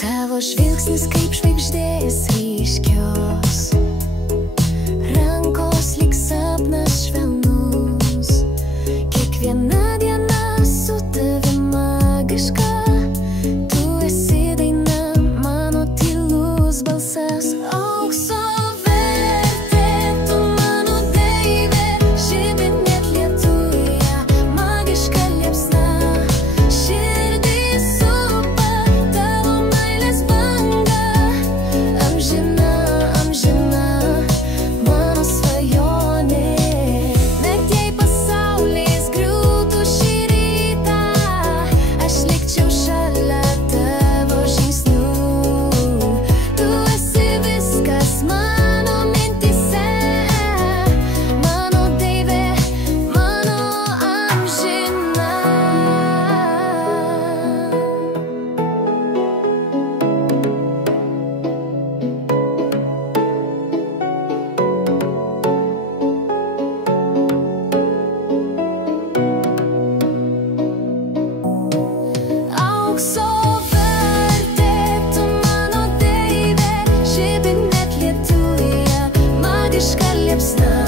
Tavo žvilgsnis kaip žvaigždės ryškios, rankos lyg sapnas švelnus. Kiekviena diena su tavim magiška, tu esi daina, mano tylus balsas. Aukso vertė, tu mano deivė, žibint net lietuje, magiška liepsna. Širdį supa tavo meilės banga, amžina, amžina, mano svajonė. Net jei pasaulis griūtų šį rytą, aš likčiau šalia tavo žingsnių. Tu esi viskas mano mintyse, mano deivė, mano amžina. Aukso vertė, tu mano deivė, žibint net lietuje, magiška liepsna.